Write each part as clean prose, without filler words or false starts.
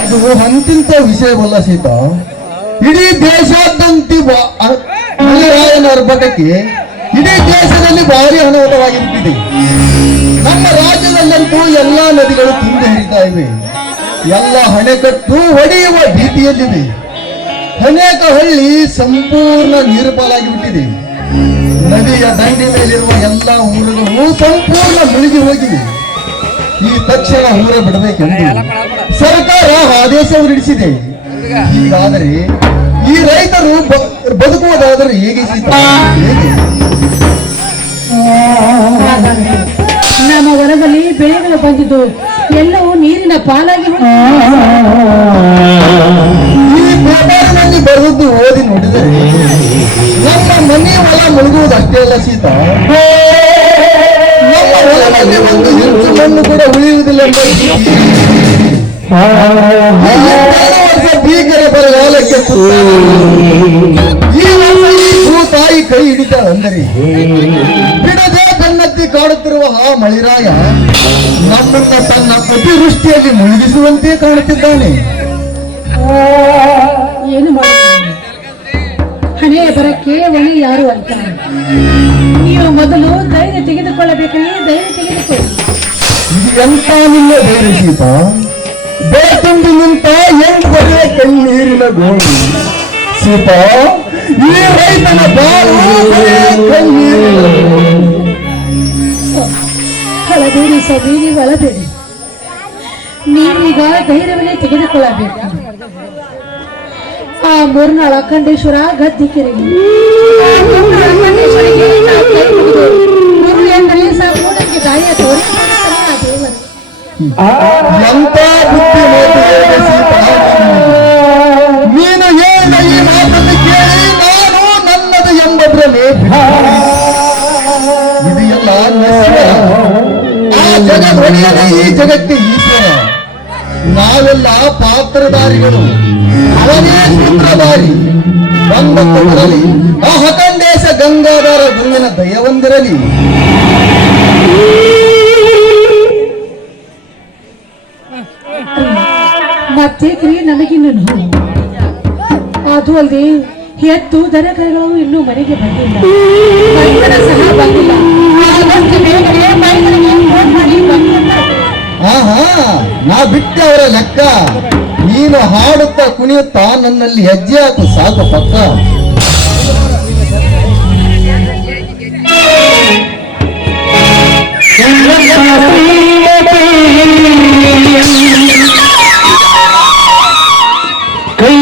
ಅದು ಅಂತಿಂತ ವಿಷಯವಲ್ಲ ಸೀತಾ. ಇಡೀ ದೇಶಾದ್ಯಂತ ಮಳೆರಾಯನ ಅರ್ಭಟಕ್ಕೆ ಇಡೀ ದೇಶದಲ್ಲಿ ಭಾರಿ ಅನಾಹುತವಾಗಿರುತ್ತಿದೆ. ನಮ್ಮ ರಾಜ್ಯದಲ್ಲಂತೂ ಎಲ್ಲಾ ನದಿಗಳು ತುಂಬಿ ಹರಿತಾ ಇವೆ. ಎಲ್ಲ ಅಣೆಕಟ್ಟು ಒಡೆಯುವ ಭೀತಿಯಲ್ಲಿದೆ. ಅನೇಕ ಹಳ್ಳಿ ಸಂಪೂರ್ಣ ನೀರು ಪಾಲಾಗಿ ಬಿಟ್ಟಿದೆ. ನದಿಯ ದಂಡೆ ಮೇಲಿರುವ ಎಲ್ಲ ಊರುಗಳು ಸಂಪೂರ್ಣ ಮುಳುಗಿ ಹೋಗಿವೆ. ಈ ತಕ್ಷಣ ಊರ ಬಿಡಬೇಕೆಂದು ಸರ್ಕಾರ ಆದೇಶ ಹೊರಡಿಸಿದೆ. ಹೀಗಾದರೆ ಈ ರೈತರು ಬದುಕುವುದಾದರೆ ಹೇಗೆ ಸೀತಾ? ಹೇಗೆ? ನಮ್ಮ ಹೊಲದಲ್ಲಿ ಬೆಳೆಗಳು ಬಂದಿದ್ದು ಎಲ್ಲವೂ ನೀರಿನ ಪಾಲಾಗಿ ಈ ಪೇಪರ್ನಲ್ಲಿ ಬರೆದದ್ದು ಓದಿ ನೋಡಿದರೆ ನಮ್ಮ ಮನೆಯ ಹೊಲ ಮುಳುಗುವುದಷ್ಟೇ ಅಲ್ಲ ಸೀತಾ, ನಮ್ಮ ಹೊಲದಲ್ಲಿ ಒಂದು ಇಂಚು ಮಣ್ಣು ಕೂಡ ಉಳಿಯುವುದಿಲ್ಲ ಎಂಬ ಭೀಕರ ಬರಗಾಲಕ್ಕೆ ಈ ತಾಯಿ ಕೈ ಹಿಡಿತ ಅಂದರೆ ಬಿಡದೆ ಕಣ್ಣತ್ತಿ ಕಾಡುತ್ತಿರುವ ಆ ಮಳಿರಾಯ ನಮ್ಮನ್ನ ತನ್ನ ಅತಿವೃಷ್ಟಿಯಲ್ಲಿ ಮುಳುಗಿಸುವಂತೆ ಕಾಣುತ್ತಿದ್ದಾನೆ. ಏನು ಹಣೆ ಬರಕ್ಕೆ ಒಣಿ ಯಾರು ಅಂತ ನೀವು ಮೊದಲು ಧೈರ್ಯ ತೆಗೆದುಕೊಳ್ಳಬೇಕೇ, ಧೈರ್ಯ ತೆಗೆದುಕೊಳ್ಳಿ. ಇದು ಎಂತ ನಿನ್ನ ಧೈರ್ಯ ಸೀತಾ? ಬೇತುಂಬಿ ನಿಂತ ಎಂಟು ಬರೆಯ ಕಣ್ಣೀರಿನ ಗೋಣಿ ಸೀತಾ. ಈ ರೈತನ ಬಾಳು ಕಣ್ಣೀರಿನ ಹೊಳಬೇಡಿ ಸಬೀರಿ ಒಳಬೇಡಿ. ನೀವೀಗ ಧೈರ್ಯವನ್ನೇ ತೆಗೆದುಕೊಳ್ಳಬೇಕು. ಆ ಮೂರ್ನಾಳ ಅಖಂಡೇಶ್ವರ ಗದ್ದಿ ಕೆರೆಗೆ ಅಖಂಡೇಶ್ವರಿಗೆ ಗುರು ಎಂದರೆ ಸಂಪೂರ್ಣಕ್ಕೆ ದಾರಿಯ ತೋರಿಸ ದೇವರು. ಎಂತ ಬುದ್ಧಿ ನೀನು ಹೇಳಿದ ಈ ಮಾತನ್ನು ಕೇಳಿ ನಾನು ನನ್ನದು ಎಂಬುದರಲ್ಲಿ ಇದು ಎಲ್ಲ ಆ ಜಗದೊಡೆಯನೇ ಈ ಜಗಕ್ಕೆ ಈಶ್ವರ. ನಾವೆಲ್ಲ ಪಾತ್ರಧಾರಿಗಳು, ಅವನೇ ಸೂತ್ರಧಾರಿ. ಬಂದತ್ತು ಬರಲಿ ಆ ಅಖಂಡೇಶ ಗಂಗಾಧರ ಗುರುವಿನ ದಯವೊಂದಿರಲಿ. ಮತ್ತೆ ನಮಗಿನ್ನು ಅದು ಅಲ್ಲದೆ ಎತ್ತು ದನಕರುಗಳು ಇನ್ನೂ ಮನೆಗೆ ಬಂದಿಲ್ಲ, ಸಹ ಬಂದಿಲ್ಲ. ನಾ ಬಿಟ್ಟೆ ಅವರ ಲೆಕ್ಕ. ನೀನು ಹಾಡುತ್ತಾ ಕುಣಿಯುತ್ತಾ ನನ್ನಲ್ಲಿ ಹೆಜ್ಜೆ ಹಾಕು ಸಾಕು ಪಕ್ಕ. Hey,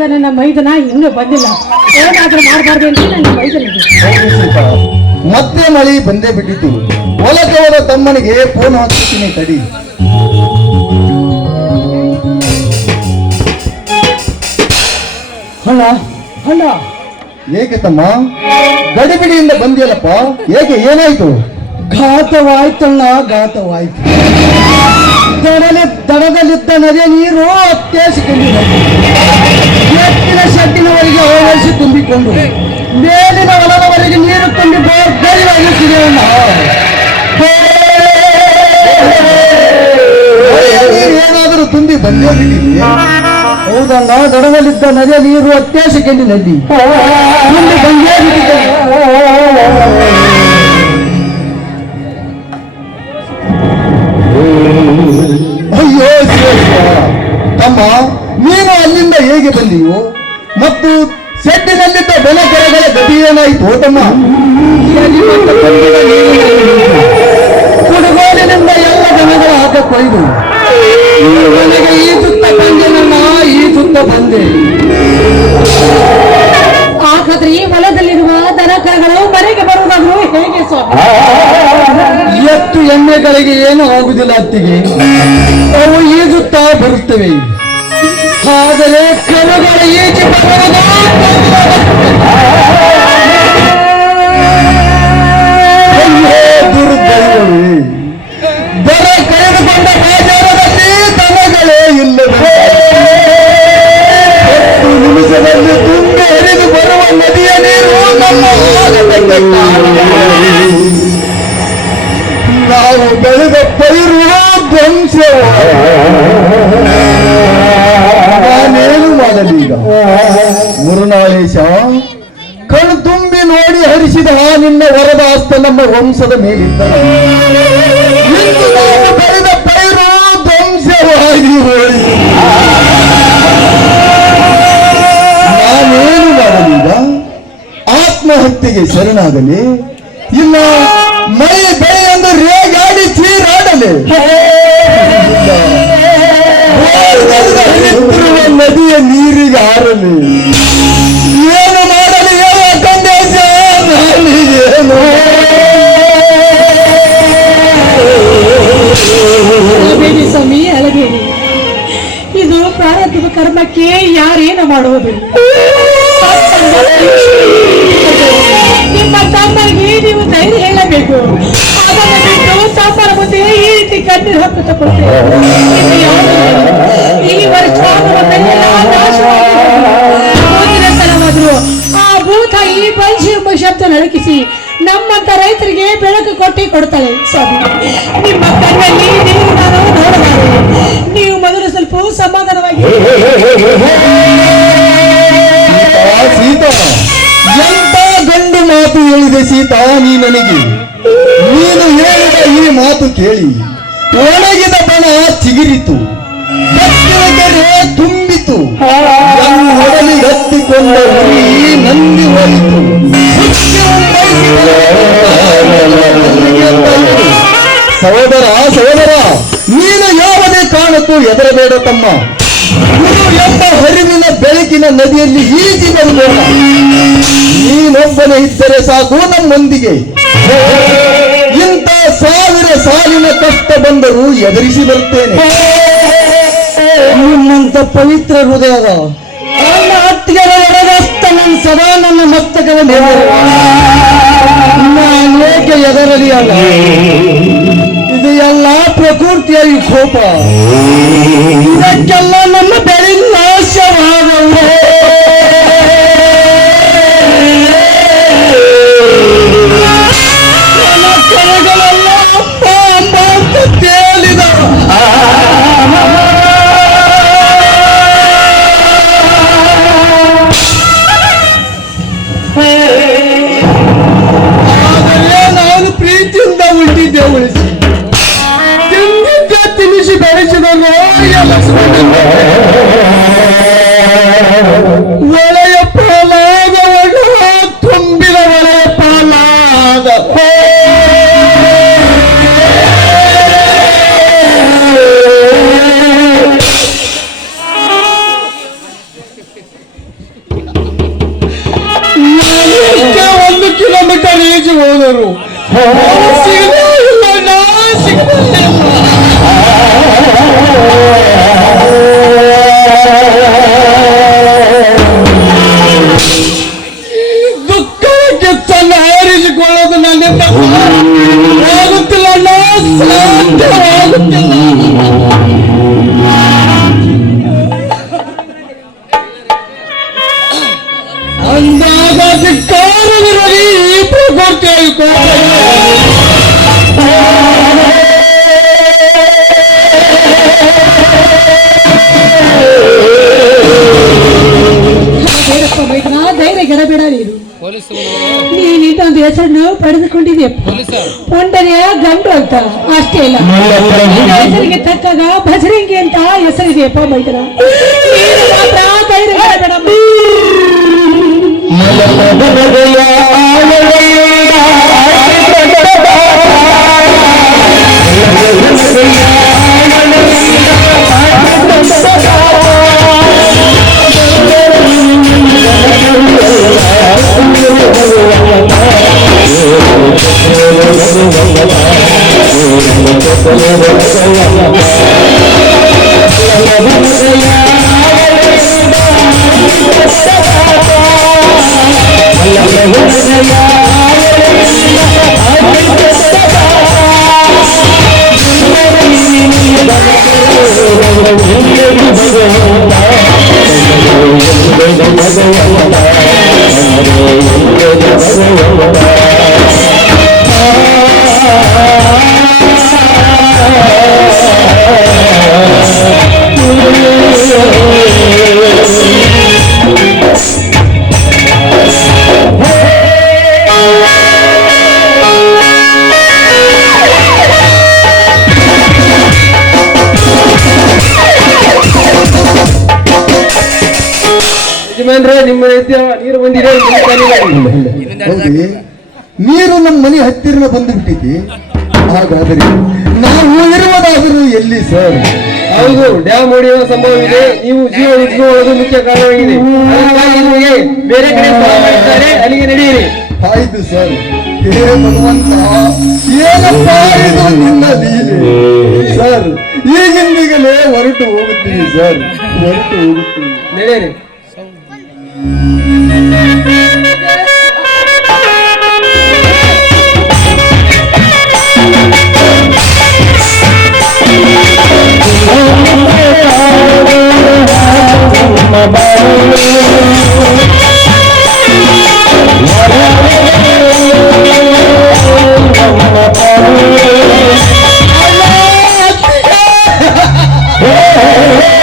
ವಯಸ್ಸಾದ ನನ್ನ ಮೈದನ ಇನ್ನೂ ಬಂದಿಲ್ಲ. ಏನಾದ್ರೂ ಮಾಡಬಾರ್ದು ಅಂತ ನನ್ನ ಮೈದನಿಗೆ. ಹೌದು ಸೀತಾ, ಮತ್ತೆ ಮಳೆ ಬಂದೇ ಬಿಟ್ಟಿತು. ಹೊಲಕ್ಕೆ ಹೋದ ತಮ್ಮನಿಗೆ ಫೋನ್ ಹಾಕ್ತೀನಿ ತಡಿ. ಅಣ್ಣ ಅಣ್ಣ, ಏಕೆ ತಮ್ಮ ಗಡಿಬಿಡಿಯಿಂದ ಬಂದಿಯಲ್ಲಪ್ಪ? ಏಕೆ, ಏನಾಯ್ತು? ಘಾತವಾಯ್ತಣ್ಣ, ಘಾತವಾಯ್ತು. ದಡದಲ್ಲಿದ್ದ ನದಿಯ ನೀರು ಅತ್ಯಸಿಕೊಂಡಿದೆ. ಎತ್ತಿನ ಶೆಟ್ಟಿನವರೆಗೆ ಆವರಿಸಿ ತುಂಬಿಕೊಂಡು ಮೇಲಿನ ಹೊಲದವರೆಗೆ ನೀರು ತುಂಬಿ ಬೋರ್ಗರಿಯಾಗುತ್ತಿದೆ ಅಣ್ಣ. ಏನಾದರೂ ತುಂಬಿ ಬಂದೇ ಬಿಟ್ಟಿದೆಯಾ? ಹೌದಣ್ಣ, ದಡದಲ್ಲಿದ್ದ ನದಿಯ ನೀರು ಅತ್ಯಸಿಕೊಂಡು ನದಿ ಮುಂದೆ ಬಂದೇ ಬಿಟ್ಟಿದೆ. ಅಯ್ಯೋ ಶ್ರೇಷ್ಠ, ತಮ್ಮ ನೀನು ಅಲ್ಲಿಂದ ಹೇಗೆ ಬಂದೀಯೋ ಮತ್ತು ಸೆಟ್ಟಿನಲ್ಲಿದ್ದ ಬೆಲ ಕೆರೆಗಳ ಗತಿ ಏನಾಯಿತು ತಮ್ಮ? ಕುಡುಗೋಲಿನಿಂದ ಎಲ್ಲ ಜನಗಳ ಹಾಕ ಕೊಯ್ದು ನನಗೆ ಈ ಸುತ್ತ ಬಂದೆ ನನ್ನ, ಈ ಸುತ್ತ ಬಂದೆ. ಹಾಗಾದ್ರೆ ಈ ಹೊಲದಲ್ಲಿರುವ ದನ ಕರುಗಳು ಮನೆಗೆ ಬರುವುದಾದ್ರು ಹೇಗೆ ಸ್ವಾಮಿ? ಎತ್ತು ಎಮ್ಮೆಗಳಿಗೆ ಏನು ಆಗುದಿಲ್ಲ ಅತ್ತಿಗೆ, ಅವು ಈಜುತ್ತಾ ಬರುತ್ತವೆ. ಆದರೆ ಕರುಗಳ ಈಜಿ ಬರುವುದು ದುರ್ದೈವವೇ, ದರ ಕಳೆದುಕೊಂಡ ಬಾಜಾರದಲ್ಲಿ ದನಗಳೇ ಇಲ್ಲವೇ. 10 ನಿಮಿಷದಲ್ಲಿ ತುಂಬಿ ಹರಿದು ಬರುವ ನದಿಯ ನೀರು ನಮ್ಮ ಹೊಲಕ್ಕೆ ನಾವು ಬೆಳೆದ ಪೈರು ಧ್ವಂಸವು. ನಾನೇನು ಮಾಡಲೀಗ? ಮುರುನಾಳೇಶ, ಕಣ್ಣು ತುಂಬಿ ನೋಡಿ ಹರಿಸಿದ ನಿನ್ನ ವರದ ಹಸ್ತ ನಮ್ಮ ವಂಶದ ಮೇಲಿದ್ದ. ಇಂದು ನಾವು ಬೆಳೆದ ಪೈರು ಧ್ವಂಸವಾಗಿ ಹೋಯಿತು. ನಾನೇನು ಮಾಡಲೀಗ? ಆತ್ಮಹತ್ಯೆಗೆ ಶರಣಾಗಲಿ, ಇಲ್ಲ ಮೈ ಬೆಳೆ ಎಂದು ರೇಗಾಡಿ ಚೀರಾಡಲಿ? ಹರಿಯುತ್ತಿರುವ ನದಿಯ ನೀರಿಗೆ ಹಾರಲಿ? ಏನು ಮಾಡಲಿ ಯಾವ ಕಂದೇಶ? ನಾನಿಗೇನು? ಅಳಬೇಡಿ ಸ್ವಾಮಿ, ಅಳಬೇಡಿ. ಇದು ಪ್ರಾರಬ್ಧ ಕರ್ಮಕ್ಕೆ ಯಾರೇನು ಮಾಡುವುದಿಲ್ಲ. ನಿಮ್ಮ ತಮ್ಮನಿಗೆ ನೀವು ಧೈರ್ಯ ಹೇಳಬೇಕು. ಅದನ್ನು ಬಿಟ್ಟು ತಮ್ಮನ ಮುಂದೆ ಈ ರೀತಿ ಕಣ್ಣೀರು ಹಾಕುತ್ತಾ ಕೊಡ್ತೇವೆ. ಈ ವರ್ಷ ಮುಂದಿನ ಸಲವಾದ್ರು ಆ ಭೂತ ಈ ಪಂಚ ಶಬ್ದ ನಡಕಿಸಿ ನಮ್ಮಂತ ರೈತರಿಗೆ ಬೆಳಕು ಕೊಡ್ತಾಳೆ ಸ್ವಾಮಿ. ನಿಮ್ಮ ಕಣ್ಣಲ್ಲಿ ನೀವು ನಾನು ನೋಡಬಾರದು. ನೀವು ಮೊದಲು ಸ್ವಲ್ಪ ಸಮಾಧಾನವಾಗಿ ಸೀತಾ, ಎಂತ ಗಂಡು ಮಾತು ಹೇಳಿದೆ ಸೀತಾ ನೀ ನನಗೆ. ನೀನು ಹೇಳಿದ ಈ ಮಾತು ಕೇಳಿ ಒಣಗಿದ ಬಣ ಚಿಗಿರಿತು, ಬತ್ತಿನ ಕೆರೆ ತುಂಬಿತು, ಹೊಡಲಿ ಹತ್ತಿಕೊಂಡ ಹುಲಿ ನಂದಿ ಹೋಯಿತು. ಸಹೋದರ ಸಹೋದರ, ನೀನು ಯಾವುದೇ ಕಾರಣಕ್ಕೂ ಹೆದರಬೇಡ ತಮ್ಮ. ಗುರು ಎಂಬ ಹರಿವಿನ ಬೆಳಕಿನ ನದಿಯಲ್ಲಿ ಈಜಿ ಬರಬೇಡ. ನೀನೊಬ್ಬನೇ ಇದ್ದರೆ ಸಾಕು ನಮ್ಮೊಂದಿಗೆ. ಇಂಥ 1000 ಸಾಲಿನ ಕಷ್ಟ ಬಂದರೂ ಎದುರಿಸಿ ಬರ್ತೇನೆ. ನಿಮ್ಮಂತ ಪವಿತ್ರ ಹೃದಯದ ನನ್ನ ಹತ್ತಿರ ಎಡಗಸ್ತ ನನ್ನ ಸದಾ ನನ್ನ ಮಸ್ತಕದ ಮೇಲೆ ನಾನೇಕೆ ಎದರಲಿ ಅಲ್ಲ. ಇದು ಎಲ್ಲ ಪ್ರಕೃತಿಯ ಈ ಕೋಪ. ಇದಕ್ಕೆಲ್ಲ ನನ್ನ ಬೆಳೆ ನಾಶವಾಗಲ್ಲ. ನನ್ನ ಕೆರೆಗಳೆಲ್ಲ ಅಪ್ಪ ಅಮ್ಮ ಅಂತ ತೇಲಿದ. ಆದರೆ ನಾನು ಪ್ರೀತಿಯಿಂದ ಹುಟ್ಟಿದ್ದೆ ಉಳಿಸಿ ತಿಂದಿದ್ದೆ ತಿನಿಸಿ ಬೆಳೆಸಿದನು ಒಳೆಯ ಪಾಲಾದವನು ತುಂಬಿದ ಒಳೆಯ ಪಾಲಾದ. ಹೋದರು. ಸಿಗಲೇ ಇಲ್ಲ, ನಾ ಸಿಗಲೇ ಇಲ್ಲ. ದುಃಖಕ್ಕೆ ತನ್ನ ಆರಿಸಿಕೊಳ್ಳೋದು ನನ್ನಿಂದ ಆಗುತ್ತಿಲ್ಲ, ನಾ ಸಾಧ್ಯವಾಗುತ್ತಿಲ್ಲ. ಅಂದಾಗ ಕಾರಣವಿರಲಿ ಈ ಪ್ರಕೃತಿ ಧೈರ್ಯ ಗೆಡಬೇಡ ನೀನು. ನೀನು ಇನ್ನೊಂದು ಹೆಸರನ್ನು ಪಡೆದುಕೊಂಡಿದೆಯಪ್ಪ, ಪುಂಡನೆಯ ಗಂಡು ಅಂತ. ಅಷ್ಟೇ ಅಲ್ಲ, ನಿನ್ನ ಹೆಸರಿಗೆ ತಕ್ಕಾಗ ಭಜರಂಗಿ ಅಂತ ಹೆಸರಿದೆಯಪ್ಪ ಮೈದನ. ನೀನು ಮಾತ್ರ ಧೈರ್ಯ ಗೆಡಬೇಡ. ನಿಮ್ಮ ನೀರು ಬಂದಿದೆ. ಹೌದು, ನೀರು ನಮ್ಮ ಮನೆ ಹತ್ತಿರ ಬಂದು ಬಿಟ್ಟಿದೆ. ಹಾಗಾದರೆ ನಾವು ಇರುವುದಾದರೂ ಎಲ್ಲಿ ಸರ್? ಹೌದು, ಡ್ಯಾಮ್ ಹೊಡೆಯುವ ಸಂಭವವಿದೆ. ನೀವು ಜೀವ ಉಳಿಸಿಕೊಳ್ಳುವುದು ಮುಖ್ಯ ಕಾರಣವಾಗಿದೆ. ಅದಕ್ಕಾಗಿ ನಿಮಗೆ ಬೇರೆ ಕಡೆ ಸ್ಥಳ ಮಾಡಿದ್ದಾರೆ, ಅಲ್ಲಿಗೆ ನಡೆಯಿರಿ. ಆಯ್ತು ಸರ್. ಹೇ ಭಗವಂತ, ಏನಪ್ಪ ಇದು ನಿನ್ನ ಲೀಲೆ ಸರ್. ಈಗಿಂದೀಗಲೇ ಹೊರಟು ಹೋಗುತ್ತೀವಿ ಸರ್, ಹೊರಟು ಹೋಗುತ್ತೀವಿ. ನಡೆಯಿರಿ. Oh